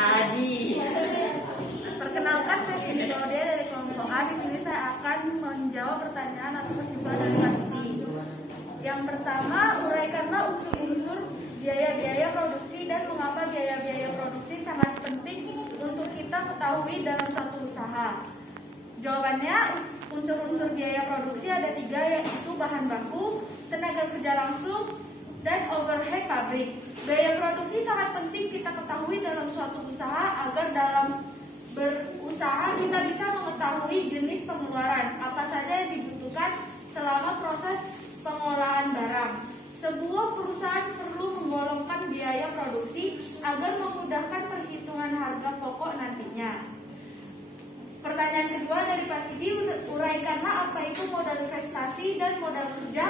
Adi. Perkenalkan, saya Cindy Claudia dari kelompok A. Di sini saya akan menjawab pertanyaan atau kesimpulan dari kelas ini. Yang pertama, uraikanlah unsur-unsur biaya-biaya produksi dan mengapa biaya-biaya produksi sangat penting untuk kita ketahui dalam suatu usaha. Jawabannya, unsur-unsur biaya produksi ada 3, yaitu bahan baku, tenaga kerja langsung, dan overhead pabrik. Biaya produksi sangat penting kita ketahui dalam suatu usaha agar dalam berusaha kita bisa mengetahui jenis pengeluaran apa saja yang dibutuhkan selama proses pengolahan barang. Sebuah perusahaan perlu menggolongkan biaya produksi agar memudahkan perhitungan harga pokok nantinya. Pertanyaan kedua dari Pak Sidi, uraikanlah apa itu modal investasi dan modal kerja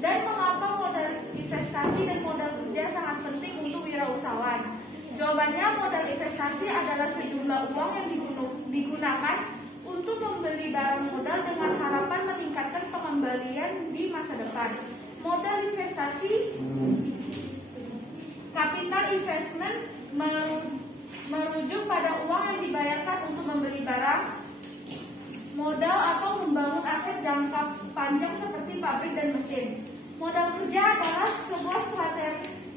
dan mengapa modal investasi dan modal kerja sangat penting untuk wirausahawan. Jawabannya, modal investasi adalah sejumlah uang yang digunakan untuk membeli barang modal dengan harapan meningkatkan pengembalian di masa depan. Modal investasi, capital investment, merujuk pada uang yang dibayarkan untuk membeli barang, modal atau membangun aset jangka panjang seperti pabrik dan mesin. Modal kerja adalah sebuah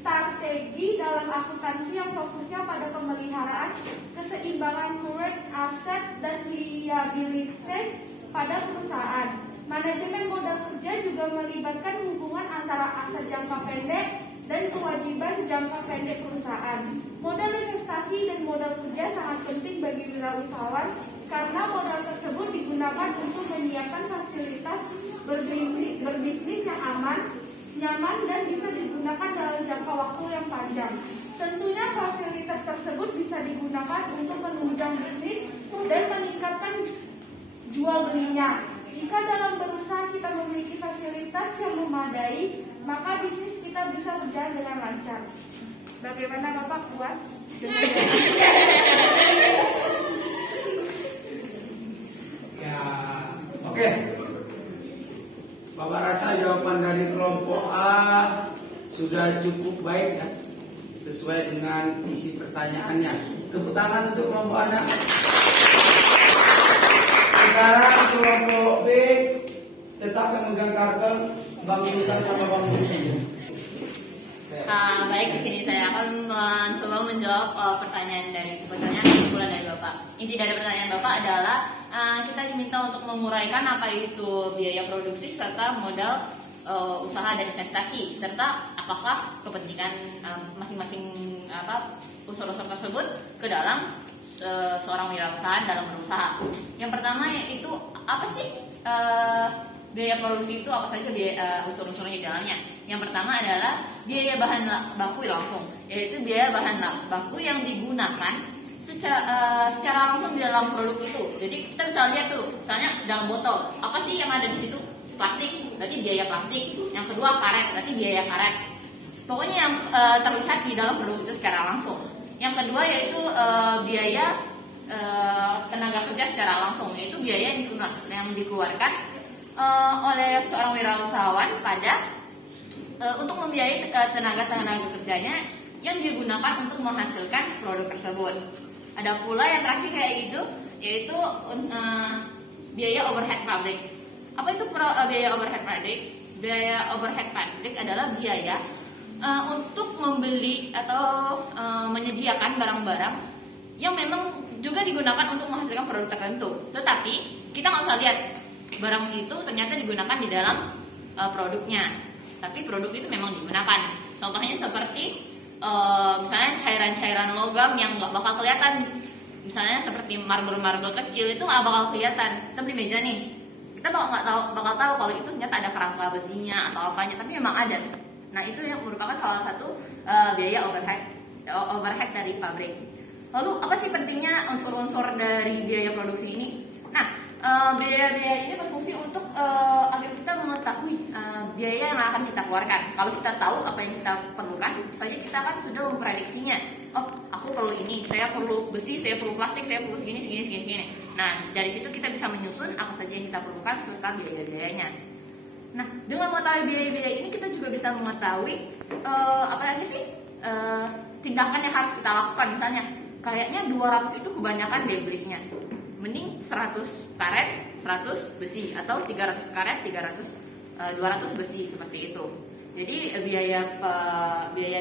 strategi dalam akuntansi yang fokusnya pada pemeliharaan keseimbangan current asset dan liabilities pada perusahaan. Manajemen modal kerja juga melibatkan hubungan antara aset jangka pendek dan kewajiban jangka pendek perusahaan. Modal investasi dan modal kerja sangat penting bagi wirausahawan karena modal tersebut digunakan untuk menyiapkan fasilitas berbisnis yang aman, nyaman, dan bisa digunakan dalam jangka waktu yang panjang. Tentunya fasilitas tersebut bisa digunakan untuk menunjang bisnis dan meningkatkan jual belinya. Jika dalam berusaha kita memiliki fasilitas yang memadai, maka bisnis kita bisa berjalan dengan lancar. Bagaimana Bapak, puas? Ya, oke. Bapak rasa jawaban dari kelompok A sudah cukup baik ya, sesuai dengan isi pertanyaannya. Tepuk tangan untuk kelompok A. Sekarang kelompok B tetap memegang kartel Bang Sultan sama Bang Budi. Baik, di sini saya akan mencoba menjawab pertanyaan kesimpulan dari Bapak. Inti dari pertanyaan Bapak adalah kita diminta untuk menguraikan apa itu biaya produksi serta modal usaha dan investasi, serta apakah kepentingan masing-masing unsur-unsur tersebut ke dalam seorang wirausahaan dalam berusaha. Yang pertama yaitu apa sih biaya produksi itu, apa saja unsur-unsurnya di dalamnya. Yang pertama adalah biaya bahan baku langsung, yaitu biaya bahan baku yang digunakan secara langsung di dalam produk itu. Jadi kita bisa lihat tuh, misalnya dalam botol, apa sih yang ada di situ? Plastik, berarti biaya plastik. Yang kedua karet, berarti biaya karet. Pokoknya yang terlihat di dalam produk itu secara langsung. Yang kedua yaitu biaya tenaga kerja secara langsung, yaitu biaya yang dikeluarkan oleh seorang wirausahawan pada untuk membiayai tenaga kerjanya yang digunakan untuk menghasilkan produk tersebut. Ada pula yang terakhir yaitu biaya overhead pabrik. Apa itu biaya overhead pabrik? Biaya overhead pabrik adalah biaya untuk membeli atau menyediakan barang-barang yang memang juga digunakan untuk menghasilkan produk tertentu. Tetapi kita nggak usah lihat barang itu ternyata digunakan di dalam produknya, tapi produk itu memang digunakan. Contohnya seperti misalnya cairan-cairan logam yang nggak bakal kelihatan, misalnya seperti marble-marble kecil itu nggak bakal kelihatan. Kita beli meja nih, kita bakal tahu kalau itu ternyata ada kerangka besinya atau apanya, tapi memang ada. Nah, itu yang merupakan salah satu biaya overhead dari pabrik. Lalu apa sih pentingnya unsur-unsur dari biaya produksi ini? Nah, biaya-biaya ini berfungsi untuk agar kita mengetahui biaya yang akan kita keluarkan. Kalau kita tahu apa yang kita perlukan, saja kita kan sudah memprediksinya. Oh, aku perlu ini, saya perlu besi, saya perlu plastik, saya perlu segini. Nah, dari situ kita bisa menyusun apa saja yang kita perlukan serta biaya-biayanya. Nah, dengan mengetahui biaya-biaya ini kita juga bisa mengetahui apa lagi sih tindakan yang harus kita lakukan. Misalnya kayaknya 200 itu kebanyakan deh belinya. Mending 100 karet, 100 besi, atau 300 karet, 200 besi, seperti itu. Jadi biaya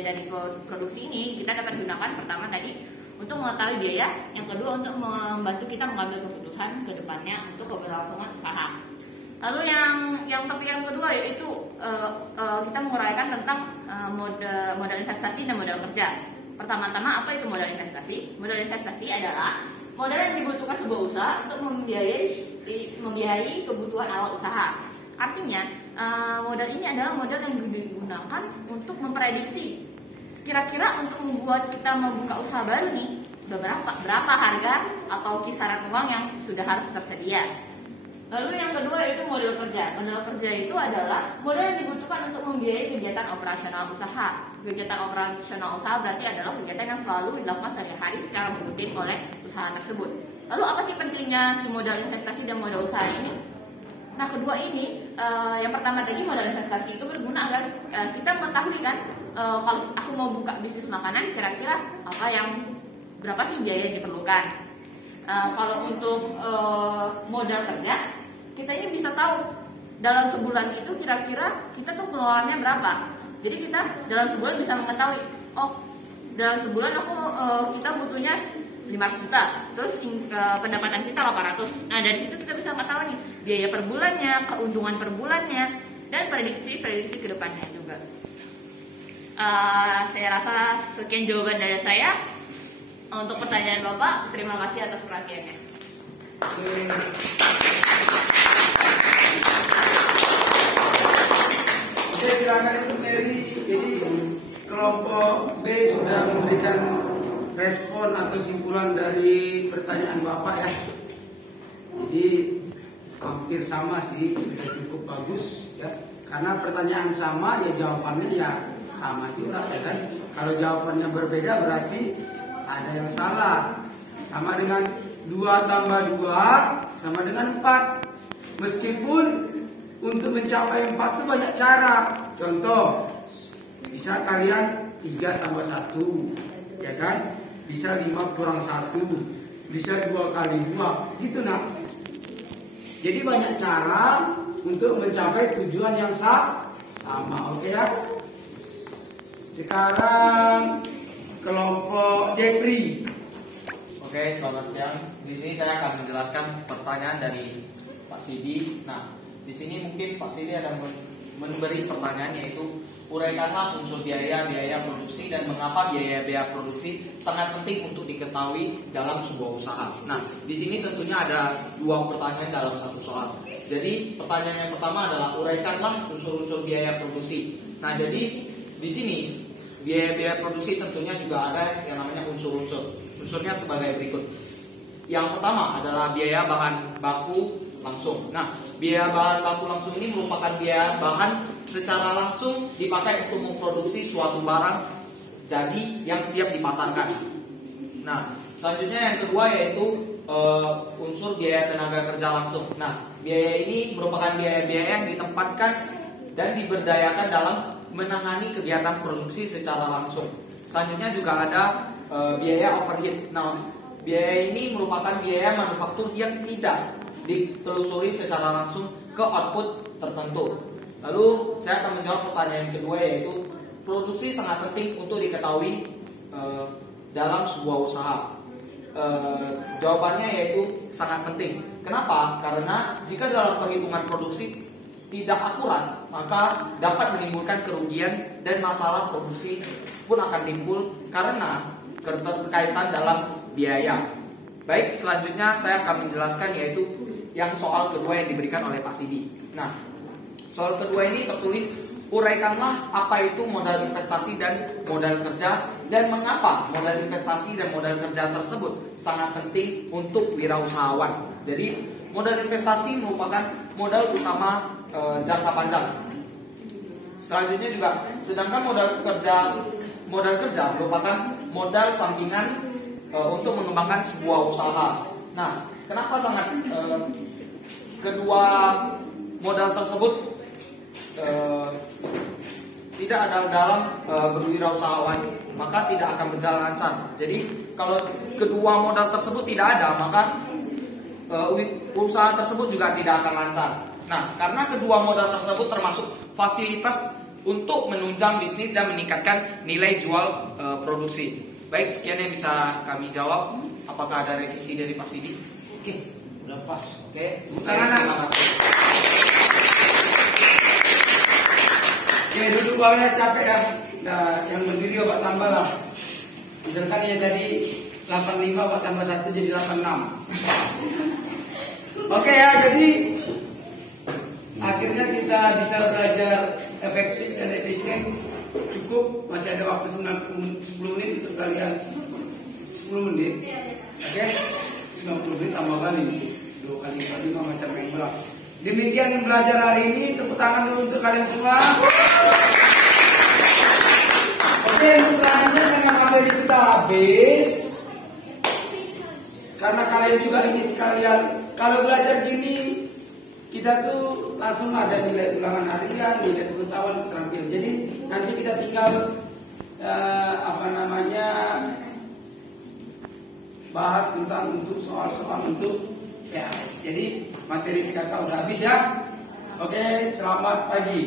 dari produksi ini kita dapat gunakan pertama tadi untuk mengetahui biaya, yang kedua untuk membantu kita mengambil keputusan ke depannya untuk keberlangsungan usaha. Lalu yang topik yang kedua yaitu kita menguraikan tentang modal investasi dan modal kerja. Pertama-tama, apa itu modal investasi? Modal investasi adalah modal yang dibutuhkan sebuah usaha untuk membiayai kebutuhan awal usaha. Artinya, modal ini adalah modal yang digunakan untuk memprediksi kira-kira untuk membuat kita membuka usaha baru nih, berapa harga atau kisaran uang yang sudah harus tersedia. Lalu yang kedua yaitu modal kerja. Modal kerja itu adalah modal yang dibutuhkan untuk membiayai kegiatan operasional usaha. Kegiatan operasional usaha berarti adalah kegiatan yang selalu dilakukan sehari-hari secara rutin oleh usaha tersebut. Lalu apa sih pentingnya si modal investasi dan modal usaha ini? Nah, kedua ini, yang pertama tadi modal investasi itu berguna agar kita mengetahui kan, kalau aku mau buka bisnis makanan, kira-kira berapa sih biaya yang diperlukan. Kalau untuk modal kerja, kita ini bisa tahu dalam sebulan itu kira-kira kita tuh pengeluarannya berapa. Jadi kita dalam sebulan bisa mengetahui, oh dalam sebulan kita butuhnya 500 juta, terus pendapatan kita 800. Nah, dari situ kita bisa mengetahui nih biaya per bulannya, keuntungan per bulannya, dan prediksi ke depannya juga. Saya rasa sekian jawaban dari saya. Untuk pertanyaan Bapak, terima kasih atas perhatiannya. Saya silakan untuk Mary. Jadi kelompok B sudah memberikan respon atau simpulan dari pertanyaan Bapak ya. Jadi hampir sama sih, sudah cukup bagus ya. Karena pertanyaan sama ya jawabannya ya sama juga ya kan. Kalau jawabannya berbeda berarti ada yang salah. Sama dengan 2 tambah 2 sama dengan 4. Meskipun untuk mencapai 4 itu banyak cara. Contoh, bisa kalian 3 tambah 1, ya kan? Bisa 5 kurang 1, bisa 2 kali 2, gitu nak. Jadi banyak cara untuk mencapai tujuan yang sama, oke ya? Sekarang kelompok Jepri. Oke, selamat siang. Di sini saya akan menjelaskan pertanyaan dari Pak Sidi. Nah, di sini mungkin Pak Sidi ada memberi pertanyaan yaitu uraikanlah unsur biaya produksi dan mengapa biaya produksi sangat penting untuk diketahui dalam sebuah usaha. Nah, di sini tentunya ada 2 pertanyaan dalam satu soal. Jadi, pertanyaan yang pertama adalah uraikanlah unsur-unsur biaya produksi. Nah, jadi di sini biaya produksi tentunya juga ada yang namanya unsur-unsur. Unsurnya sebagai berikut. Yang pertama adalah biaya bahan baku langsung. Nah, biaya bahan baku langsung ini merupakan biaya bahan secara langsung dipakai untuk memproduksi suatu barang jadi yang siap dipasarkan. Nah, selanjutnya yang kedua yaitu unsur biaya tenaga kerja langsung. Nah, biaya ini merupakan biaya-biaya yang ditempatkan dan diberdayakan dalam menangani kegiatan produksi secara langsung. Selanjutnya juga ada biaya overhead. Nah, biaya ini merupakan biaya manufaktur yang tidak ditelusuri secara langsung ke output tertentu. Lalu saya akan menjawab pertanyaan kedua yaitu produksi sangat penting untuk diketahui dalam sebuah usaha. Jawabannya yaitu sangat penting. Kenapa? Karena jika dalam perhitungan produksi tidak akurat, maka dapat menimbulkan kerugian dan masalah produksi pun akan timbul karena keterkaitan dalam biaya. Baik, selanjutnya saya akan menjelaskan yaitu yang soal kedua yang diberikan oleh Pak Sidi. Nah, soal kedua ini tertulis uraikanlah apa itu modal investasi dan modal kerja dan mengapa modal investasi dan modal kerja tersebut sangat penting untuk wirausahawan. Jadi, modal investasi merupakan modal utama jangka panjang. Selanjutnya juga, sedangkan modal kerja merupakan modal sampingan untuk mengembangkan sebuah usaha. Nah, kenapa sangat kedua modal tersebut tidak ada dalam berwirausahawan, maka tidak akan berjalan lancar. Jadi kalau kedua modal tersebut tidak ada, maka usaha tersebut juga tidak akan lancar. Nah, karena kedua modal tersebut termasuk fasilitas untuk menunjang bisnis dan meningkatkan nilai jual produksi. Baik, sekian yang bisa kami jawab. Apakah ada revisi dari Pak Sidi? Oke, udah pas. Oke, Terima kasih. Oke, duduk bawahnya capek ya. Nah, yang berdiri Pak tambah lah. Misalkan yang tadi 85 Pak tambah 1 jadi 86. Oke ya, jadi akhirnya kita bisa belajar efektif dan efisien. Cukup, masih ada waktu 10 menit untuk kalian. 10 menit. Oke, 90 menit tambah kali. 2 kali 5 macam yang berat. Demikian belajar hari ini. Tepuk tangan dulu untuk kalian semua. Oke, untuk selanjutnya karena materi kita habis. Karena kalian juga ini sekalian, kalau belajar gini, kita tuh langsung ada nilai ulangan harian, nilai pengetahuan, keterampilan. Jadi nanti kita tinggal bahas tentang untuk soal-soal untuk PAS. Jadi materi PKK udah habis ya. Oke, selamat pagi.